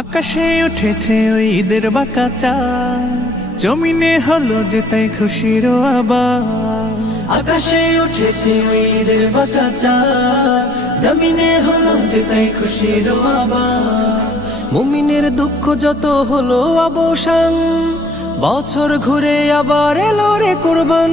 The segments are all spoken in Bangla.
আকাশে উঠেছে ওই ঈদের বাঁকা চাঁদ, জমিনে হলো যে তাই খুশির আবার। আকাশে উঠেছে ওই ঈদের বাঁকা চাঁদ, জমিনে হলো যে তাই খুশির আবার। মুমিনের দুঃখ যত হলো অবসান, বছর ঘুরে আবার এলো রে কুরবান।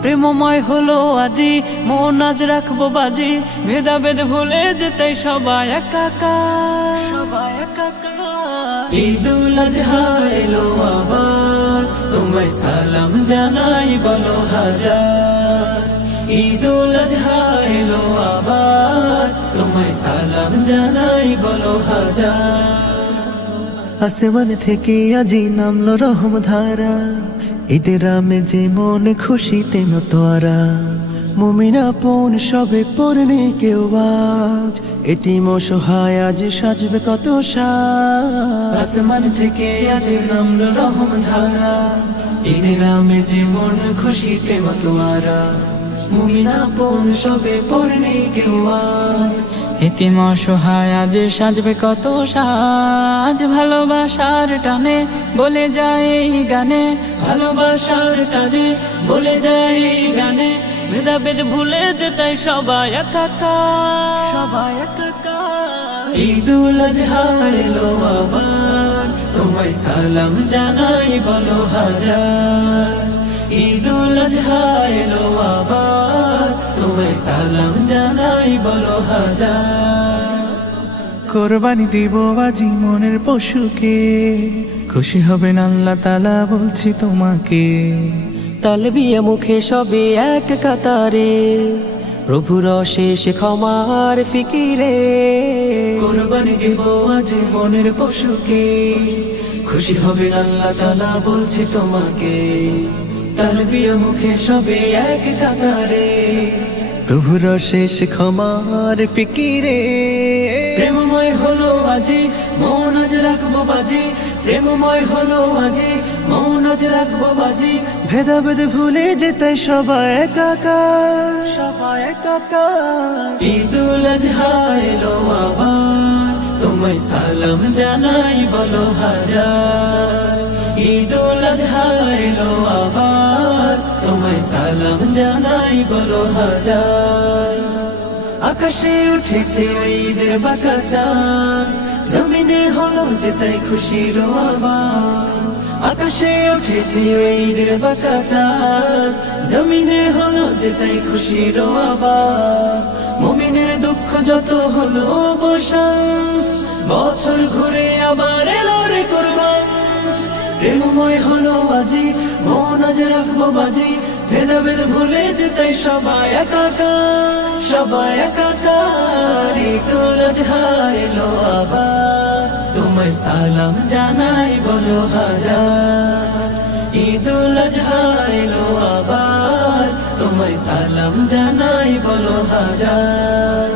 প্রেমময় হলো আজি, মন আজ রাখবো বাজি, ভেদাভেদ ভুলে যেতে সবাই একাকার, সবাই একাকার। ঈদুল আজহা এলো আবার, তোমায় সালাম জানাই বলো হাজার। ঈদুল আজহা এলো আবার, তোমায় সালাম জানাই বলো হাজার। আসমান থেকে আজি নামলো রহম ধারা, ঈদের আমেজে মনে খুশিতে মতোয়ারা। মুমিন আপন সবে পড়নে কেউ আজ, এতিম অসহায় আজ সাজবে কত সাজ। আসমান থেকে আজি নামলো রহম ধারা, ঈদের আমেজে মন খুশিতে মতোয়ারা। মুমিন আপন সবে পড়নে কেউ আজ, এতিম অসহায় আজ সাজবে কত সাজ। ভালোবাসার টানে বলে যায় এই গানে, ভালোবাসার টানে বলে যায় এই গানে। ভেদাভেদ ভুলে যেতে সবাই একাকার, সবাই একাকার। ঈদুল আজহা এলো আবার, তোমায় সালাম জানাই বলো হাজার। ঈদুল আজহা এলো আবার, তোমায় সালাম জানাই বলো হাজার। কোরবানি দিব আজি মনের পশুকে, খুশি হবেন আল্লাহ তাআলা বলছি তোমাকে। তালবিয়া মুখে সবে এক কাতারে, প্রভুর অশেষ ক্ষমার ফিকিরে। কোরবানি দিব আজ মনের পশুকে, খুশি হবেন আল্লাহ তাআলা বলছি তোমাকে। তালবিয়া মুখে সবে এক কাতারে, প্রভুর অশেষ ক্ষমার ফিকিরে। প্রেমময় হলো আজি মন আজ রাখবো বাজি, প্রেমময় হলো আজি মন আজ রাখবো বাজি। ভেদাভেদ ভুলে যেতে সবাই একাকার, সবাই একাকার। ঈদুল আজহা এলো আবার, তোমায় সালাম জানাই বলো হাজার। ঈদুল আজহা এলো আবার, তোমায় সালাম জানাই বলো হাজার। আকাশে উঠেছে ঈদের বাঁকা চাঁদ, জমিনে হলো যে তাই খুশির আবার। আকাশে উঠেছে ঈদের বাঁকা চাঁদ, জমিনে হলো যে তাই খুশির আবার। মুমিনের দুঃখ যত হলো অবসান, বছর ঘুরে আবার এলো রে কুরবান। প্রেমময় হলো আজি মন আজ রাখবো বাজি, ভেদাভেদ ভুলে যেতে সবাই একাকার, সবাই একাকার। ঈদুল আজহা এলো আবার, তোমায় সালাম জানাই বলো হাজার। ঈদুল আজহা এলো আবার, তোমায় সালাম জানাই বলো হাজার।